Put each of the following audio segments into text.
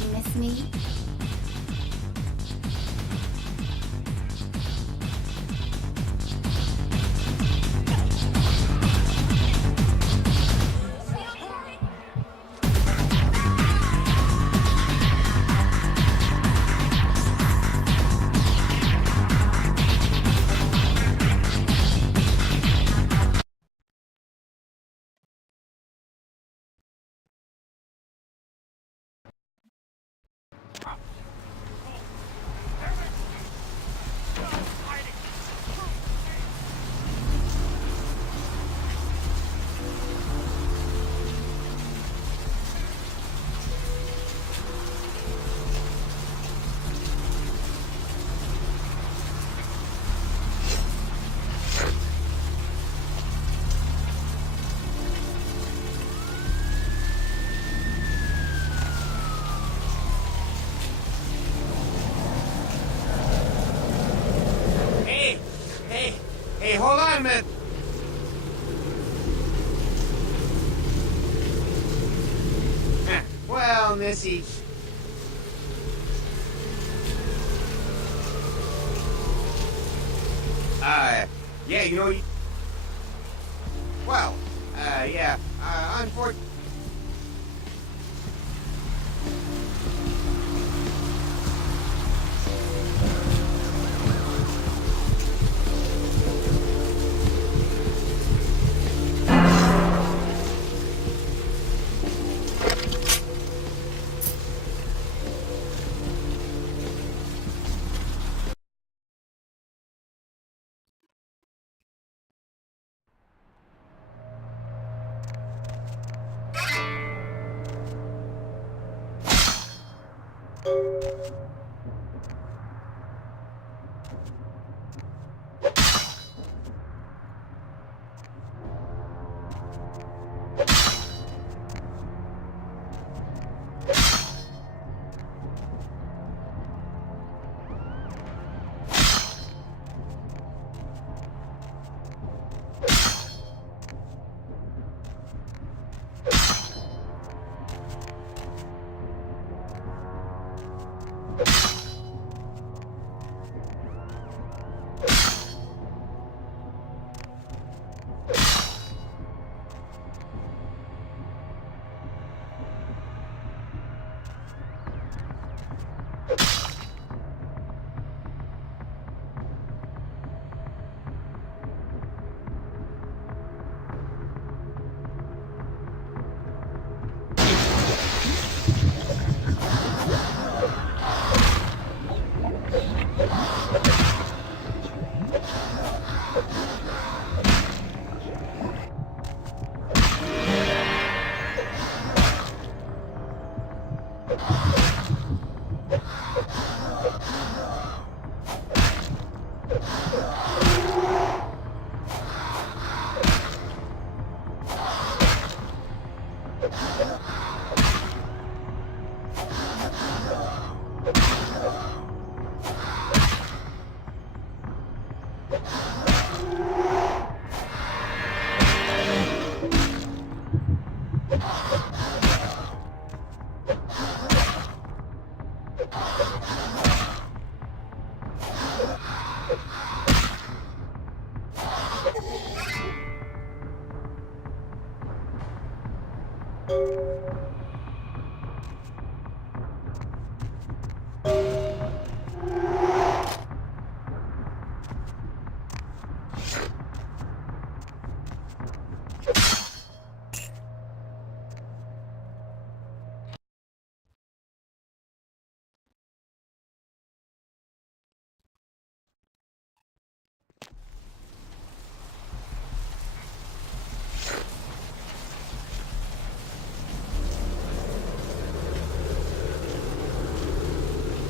you miss me? Hey, hold on a minute. Well, Missy. Yeah, you know. Well, yeah. Unfortunately.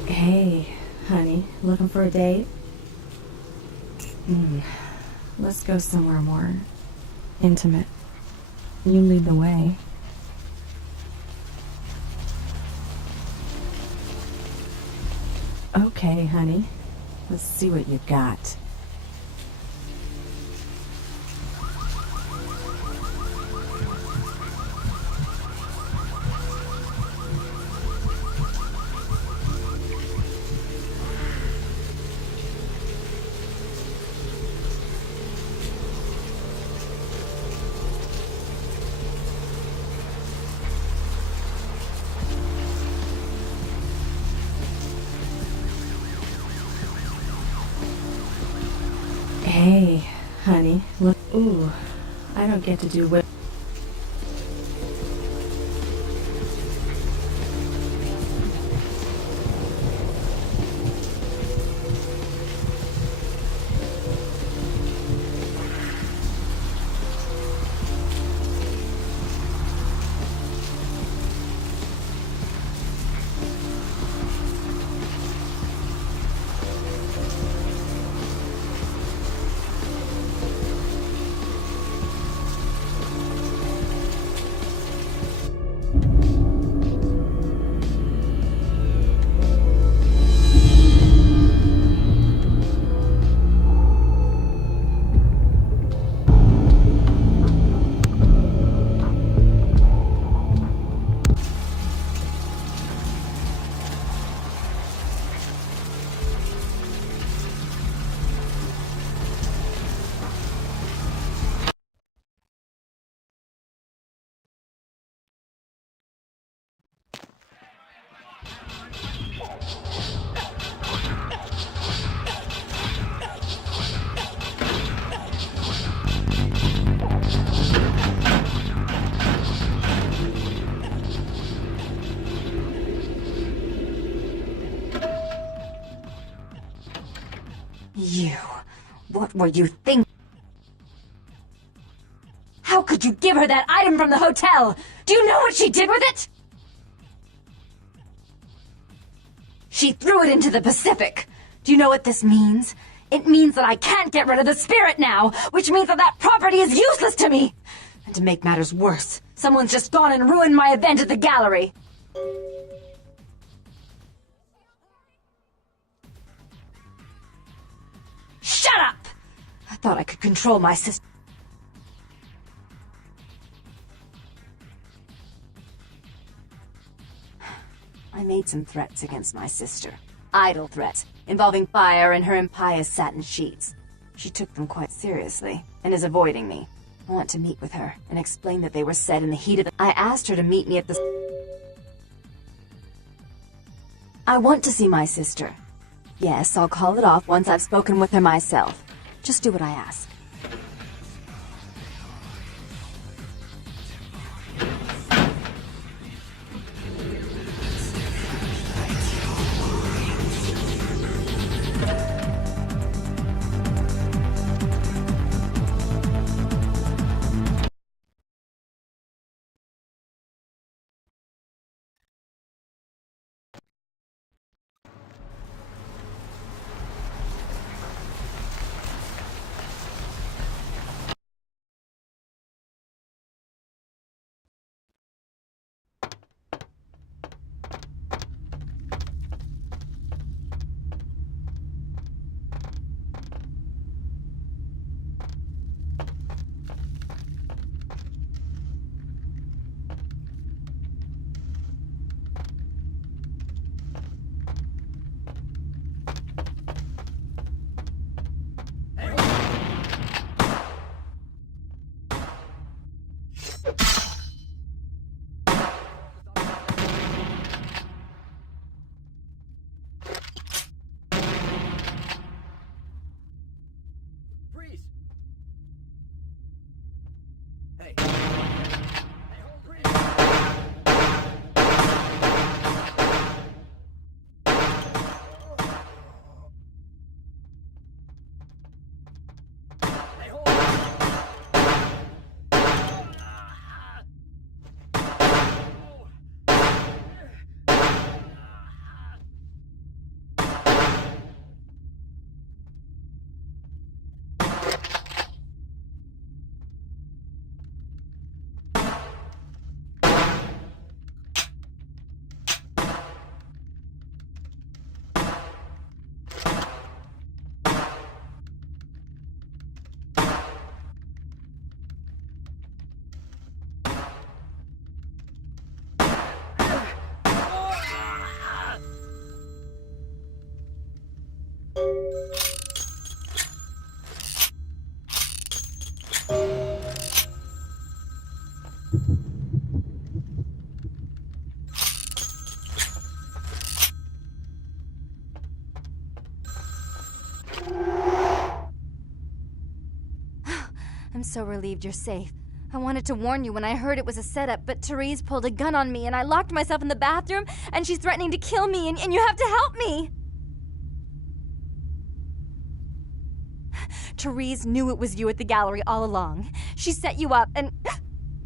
Hey, honey, looking for a date? Let's go somewhere more intimate. You lead the way. Okay, honey. Let's see what you got. Hey, honey, look. Ooh, I don't get to do whip. You. What were you thinking? How could you give her that item from the hotel? Do you know what she did with it? She threw it into the Pacific. Do you know what this means? It means that I can't get rid of the spirit now, which means that that property is useless to me. And to make matters worse, someone's just gone and ruined my event at the gallery. Shut up! I thought I could control my sister. I made some threats against my sister. Idle threats, involving fire and her impious satin sheets. She took them quite seriously, and is avoiding me. I want to meet with her, and explain that they were said in the heat of the— I asked her to meet me at the— I want to see my sister. Yes, I'll call it off once I've spoken with her myself. Just do what I ask. Freeze! Hey. I'm so relieved you're safe. I wanted to warn you when I heard it was a setup, but Therese pulled a gun on me and I locked myself in the bathroom and she's threatening to kill me and you have to help me! Therese knew it was you at the gallery all along. She set you up and...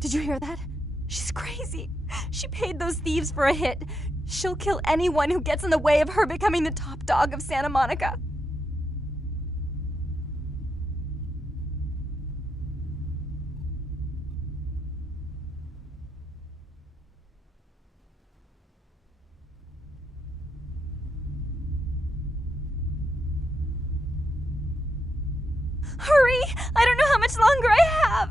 Did you hear that? She's crazy. She paid those thieves for a hit. She'll kill anyone who gets in the way of her becoming the top dog of Santa Monica. Hurry! I don't know how much longer I have!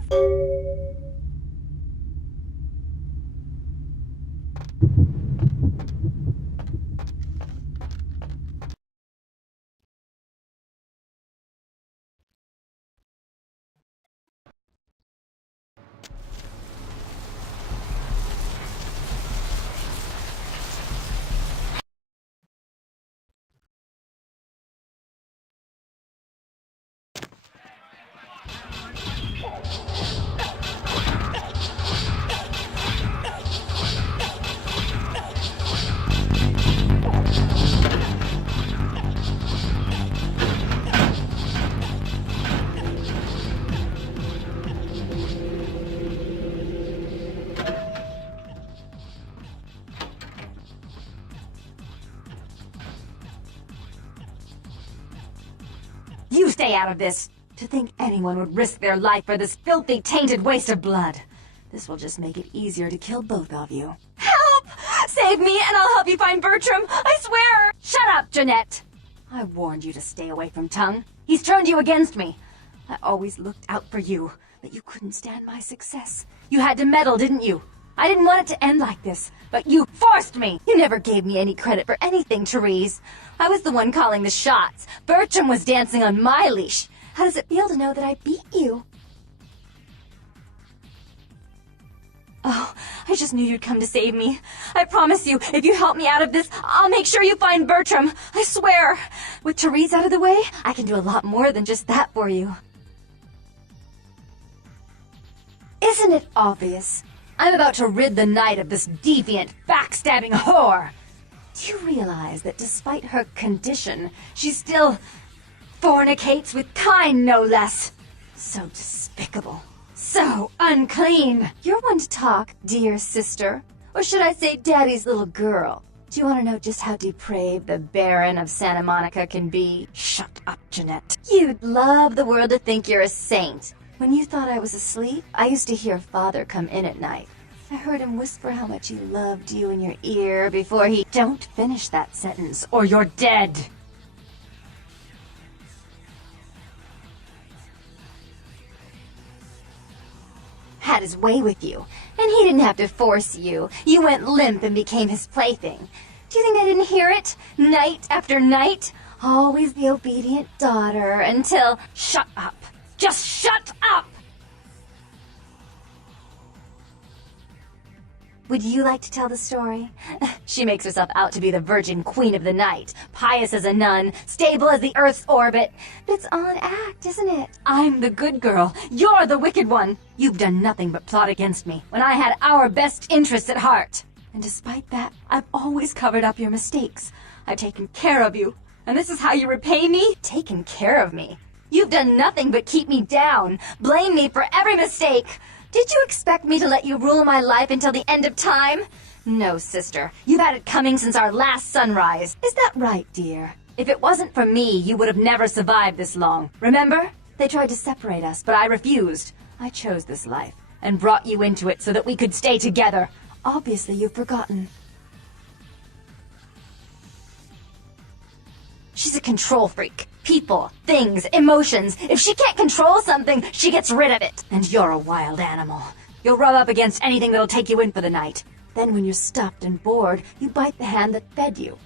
You stay out of this! To think anyone would risk their life for this filthy, tainted waste of blood. This will just make it easier to kill both of you. Help! Save me and I'll help you find Bertram! I swear! Shut up, Jeanette! I warned you to stay away from Tongue. He's turned you against me. I always looked out for you, but you couldn't stand my success. You had to meddle, didn't you? I didn't want it to end like this, but you forced me! You never gave me any credit for anything, Therese. I was the one calling the shots. Bertram was dancing on my leash. How does it feel to know that I beat you? Oh, I just knew you'd come to save me. I promise you, if you help me out of this, I'll make sure you find Bertram. I swear. With Therese out of the way, I can do a lot more than just that for you. Isn't it obvious? I'm about to rid the night of this deviant, backstabbing whore. Do you realize that despite her condition, she still fornicates with Kyne, no less? So despicable. So unclean. You're one to talk, dear sister. Or should I say daddy's little girl? Do you want to know just how depraved the Baron of Santa Monica can be? Shut up, Jeanette. You'd love the world to think you're a saint. When you thought I was asleep, I used to hear Father come in at night. I heard him whisper how much he loved you in your ear before he... Don't finish that sentence, or you're dead! Had his way with you, and he didn't have to force you. You went limp and became his plaything. Do you think I didn't hear it? Night after night? Always the obedient daughter until... Shut up! Just shut up! Would you like to tell the story? She makes herself out to be the virgin queen of the night, pious as a nun, stable as the Earth's orbit. But it's all an act, isn't it? I'm the good girl. You're the wicked one. You've done nothing but plot against me when I had our best interests at heart. And despite that, I've always covered up your mistakes. I've taken care of you. And this is how you repay me? Taken care of me? You've done nothing but keep me down, blame me for every mistake. Did you expect me to let you rule my life until the end of time? No, sister. You've had it coming since our last sunrise. Is that right, dear? If it wasn't for me, you would have never survived this long. Remember? They tried to separate us, but I refused. I chose this life and brought you into it so that we could stay together. Obviously, you've forgotten. She's a control freak. People, things, emotions. If she can't control something, she gets rid of it. And you're a wild animal. You'll rub up against anything that'll take you in for the night. Then when you're stuffed and bored, you bite the hand that fed you.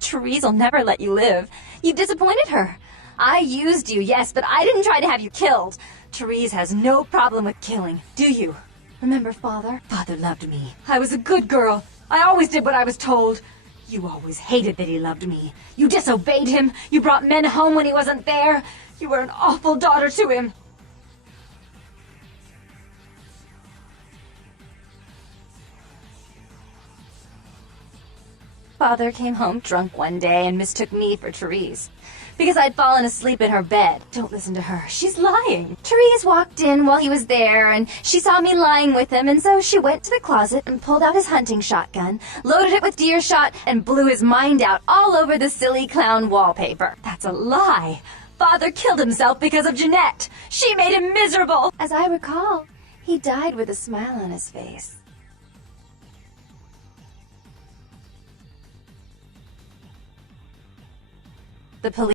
Therese'll never let you live. You've disappointed her. I used you, yes, but I didn't try to have you killed. Therese has no problem with killing, do you? Remember Father? Father loved me. I was a good girl. I always did what I was told. You always hated that he loved me. You disobeyed him. You brought men home when he wasn't there. You were an awful daughter to him. Father came home drunk one day and mistook me for Therese. Because I'd fallen asleep in her bed. Don't listen to her. She's lying. Therese walked in while he was there, and she saw me lying with him, and so she went to the closet and pulled out his hunting shotgun, loaded it with deer shot, and blew his mind out all over the silly clown wallpaper. That's a lie. Father killed himself because of Jeanette. She made him miserable. As I recall, he died with a smile on his face. The police